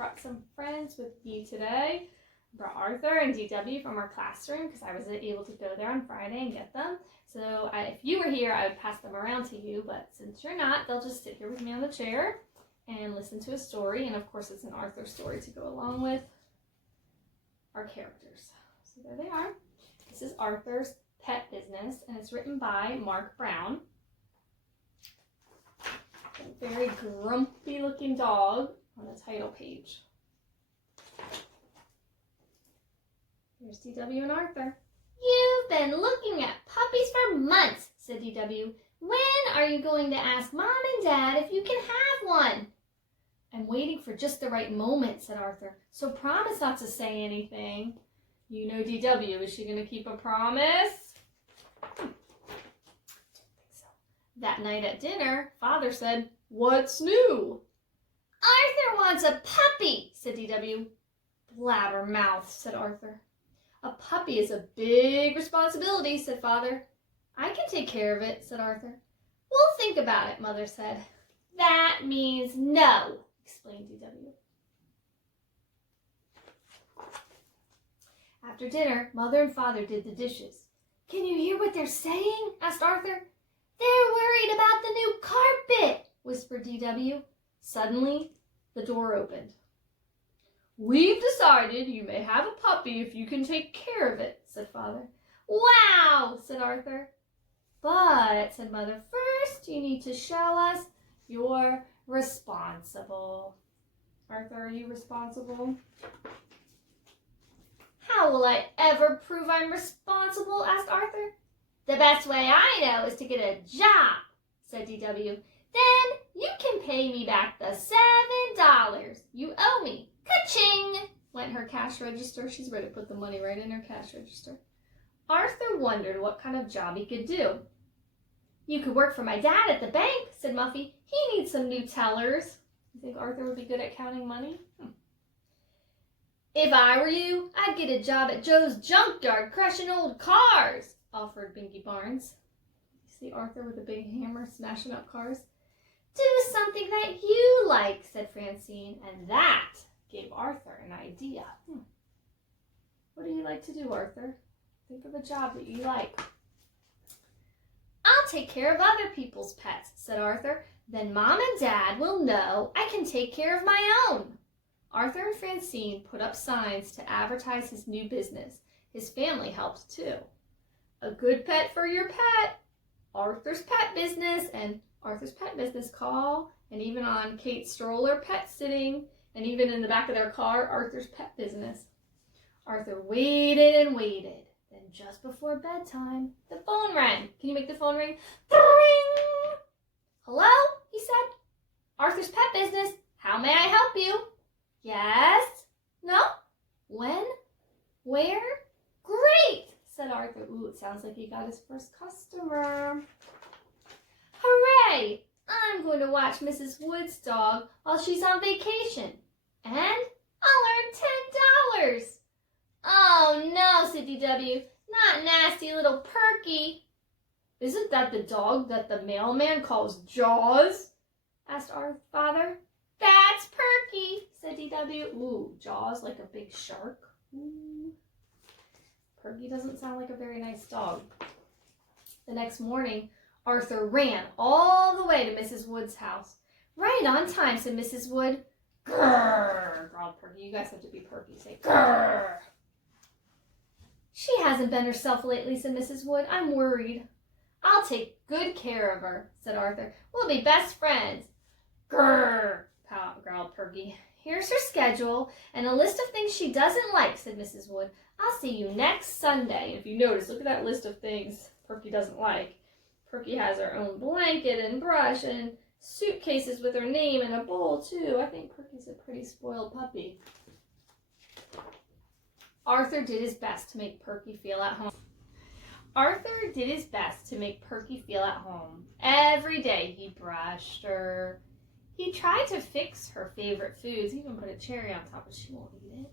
brought some friends with me today. I brought Arthur and DW from our classroom because I was able to go there on Friday and get them. So if you were here, I would pass them around to you, but since you're not, they'll just sit here with me on the chair and listen to a story. And of course, it's an Arthur story to go along with our characters. So there they are. This is Arthur's Pet Business, and it's written by Mark Brown. A very grumpy looking dog on the title page. Here's DW and Arthur. You've been looking at puppies for months, said DW. When are you going to ask Mom and Dad if you can have one? I'm waiting for just the right moment, said Arthur, so promise not to say anything. You know DW, is she going to keep a promise? Don't think so. That night at dinner, Father said, "What's new?" Arthur wants a puppy, said DW. Blabbermouth, said Arthur. A puppy is a big responsibility, said Father. I can take care of it, said Arthur. We'll think about it, Mother said. That means no, explained DW. After dinner, Mother and Father did the dishes. Can you hear what they're saying? Asked Arthur. They're worried about the new carpet, whispered DW. Suddenly, the door opened. We've decided you may have a puppy if you can take care of it, said Father. Wow, said Arthur. But, said Mother, first you need to show us you're responsible. Arthur, are you responsible? How will I ever prove I'm responsible? Asked Arthur. The best way I know is to get a job, said DW. Then you can pay me back the $7 you owe me. Ka-ching! Went her cash register. She's ready to put the money right in her cash register. Arthur wondered what kind of job he could do. You could work for my dad at the bank, said Muffy. He needs some new tellers. You think Arthur would be good at counting money? If I were you, I'd get a job at Joe's junkyard crushing old cars, offered Binky Barnes. You see Arthur with a big hammer smashing up cars? Do something that you like, said Francine, and that gave Arthur an idea. What do you like to do, Arthur? Think of a job that you like. I'll take care of other people's pets, said Arthur. Then Mom and Dad will know I can take care of my own. Arthur and Francine put up signs to advertise his new business. His family helped too. A good pet for your pet, Arthur's Pet Business, and Arthur's Pet Business call, and even on Kate's stroller, pet sitting, and even in the back of their car, Arthur's Pet Business. Arthur waited and waited. Then just before bedtime, the phone rang. Can you make the phone ring? Ring! Hello? He said. Arthur's Pet Business. How may I help you? Yes? No? When? Where? Great, said Arthur. Ooh, it sounds like he got his first customer. Hooray! I'm going to watch Mrs. Wood's dog while she's on vacation. And I'll earn $10. Oh no, said DW. Not nasty little Perky. Isn't that the dog that the mailman calls Jaws? Asked our father. That's Perky, said DW. Ooh, Jaws like a big shark. Ooh. Perky doesn't sound like a very nice dog. The next morning, Arthur ran all the way to Mrs. Wood's house. Right on time, said Mrs. Wood. Grrr, growled Perky. You guys have to be Perky. Say grrr. She hasn't been herself lately, said Mrs. Wood. I'm worried. I'll take good care of her, said Arthur. We'll be best friends. Grrr, growled Perky. Here's her schedule and a list of things she doesn't like, said Mrs. Wood. I'll see you next Sunday. If you notice, look at that list of things Perky doesn't like. Perky has her own blanket and brush and suitcases with her name and a bowl, too. I think Perky's a pretty spoiled puppy. Arthur did his best to make Perky feel at home. Every day he brushed her. He tried to fix her favorite foods, even put a cherry on top, but she won't eat it.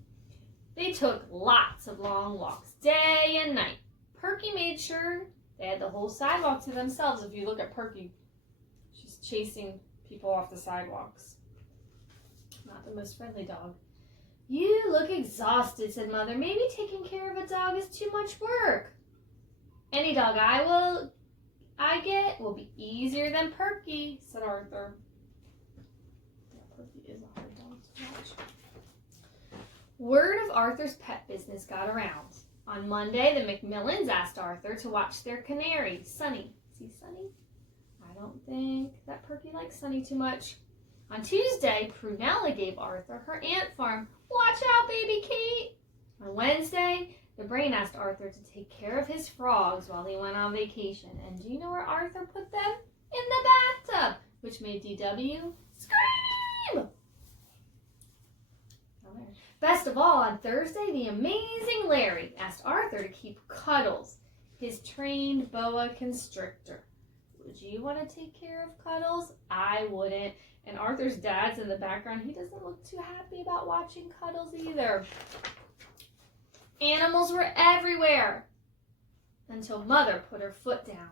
They took lots of long walks, day and night. Perky made sure they had the whole sidewalk to themselves. If you look at Perky, she's chasing people off the sidewalks. not the most friendly dog. You look exhausted, said Mother. Maybe taking care of a dog is too much work. Any dog I get will be easier than Perky, said Arthur. Yeah, Perky is a hard dog to watch. Word of Arthur's pet business got around. On Monday, the Macmillans asked Arthur to watch their canary, Sunny. See Sunny? I don't think that Perky likes Sunny too much. On Tuesday, Prunella gave Arthur her ant farm. Watch out, baby Kate! On Wednesday, the Brain asked Arthur to take care of his frogs while he went on vacation. And do you know where Arthur put them? In the bathtub, which made DW scream! Best of all, on Thursday, the amazing Larry asked Arthur to keep Cuddles, his trained boa constrictor. Would you want to take care of Cuddles? I wouldn't. And Arthur's dad's in the background. He doesn't look too happy about watching Cuddles either. Animals were everywhere until Mother put her foot down.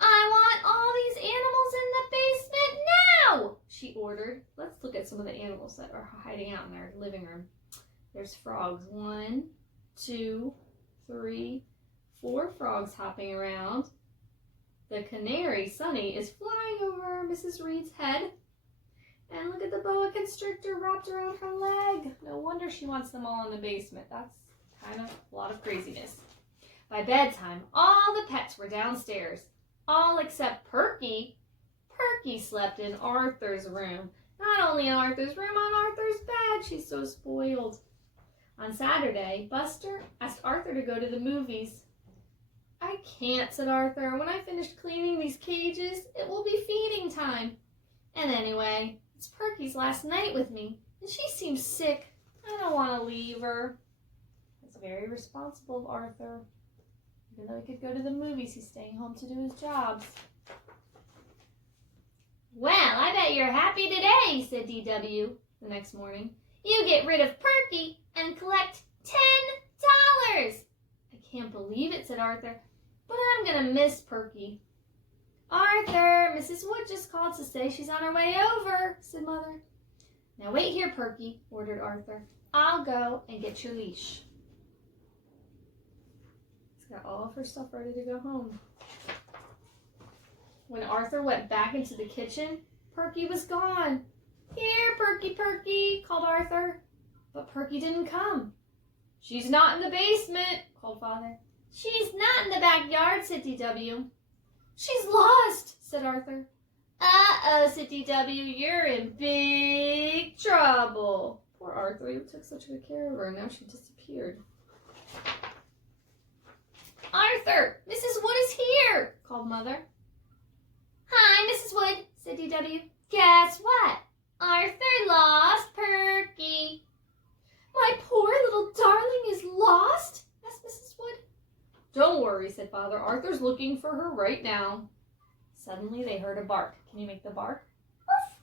I want all these animals in the basement now, she ordered. Let's look at some of the animals that are hiding out in our living room. There's frogs. 1, 2, 3, 4 frogs hopping around. The canary, Sunny, is flying over Mrs. Reed's head. And look at the boa constrictor wrapped around her leg. No wonder she wants them all in the basement. That's kind of a lot of craziness. By bedtime, all the pets were downstairs. All except Perky. Perky slept in Arthur's room. Not only in Arthur's room, on Arthur's bed. She's so spoiled. On Saturday, Buster asked Arthur to go to the movies. I can't, said Arthur. When I finish cleaning these cages, it will be feeding time. And anyway, it's Perky's last night with me, and she seems sick. I don't want to leave her. That's very responsible of Arthur. Even though he could go to the movies, he's staying home to do his jobs. Well, I bet you're happy today, said DW the next morning. You get rid of Perky and collect $10. I can't believe it, said Arthur, but I'm going to miss Perky. Arthur, Mrs. Wood just called to say she's on her way over, said Mother. Now wait here, Perky, ordered Arthur. I'll go and get your leash. He's got all of her stuff ready to go home. When Arthur went back into the kitchen, Perky was gone. Here, Perky, Perky, called Arthur. But Perky didn't come. She's not in the basement, called Father. She's not in the backyard, said DW. She's lost, said Arthur. Uh-oh, said DW, you're in big trouble. Poor Arthur, you took such good care of her, and now she disappeared. Arthur, Mrs. Wood is here, called Mother. Hi, Mrs. Wood, said DW. Guess what? Arthur lost Perky. My poor little darling is lost? Asked Mrs. Wood. Don't worry, said Father. Arthur's looking for her right now. Suddenly they heard a bark. Can you make the bark? Woof!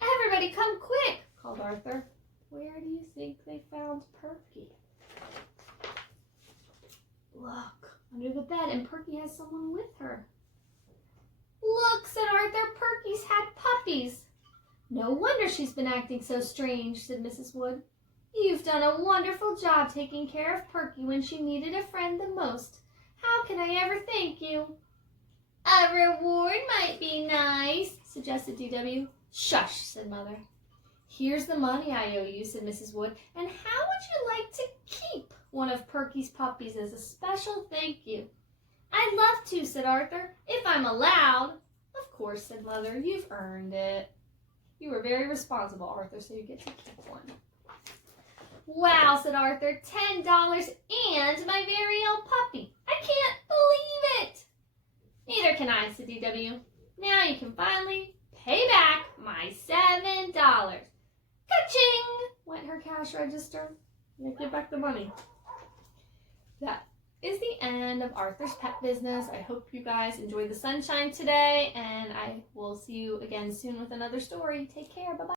Everybody come quick, called Arthur. Where do you think they found Perky? Look, under the bed, and Perky has someone with her. Look, said Arthur, Perky's had puppies. No wonder she's been acting so strange, said Mrs. Wood. You've done a wonderful job taking care of Perky when she needed a friend the most. How can I ever thank you? A reward might be nice, suggested DW. Shush, said Mother. Here's the money I owe you, said Mrs. Wood. And how would you like to keep one of Perky's puppies as a special thank you? I'd love to, said Arthur, if I'm allowed. Of course, said Mother. You've earned it. You were very responsible, Arthur, so you get to keep one. Wow, said Arthur, $10 and my very own puppy. I can't believe it. Neither can I, said DW. Now you can finally pay back my $7. Ka-ching! Went her cash register. You give back the money. That is the end of Arthur's Pet Business. I hope you guys enjoyed the sunshine today, and I will see you again soon with another story. Take care. Bye-bye.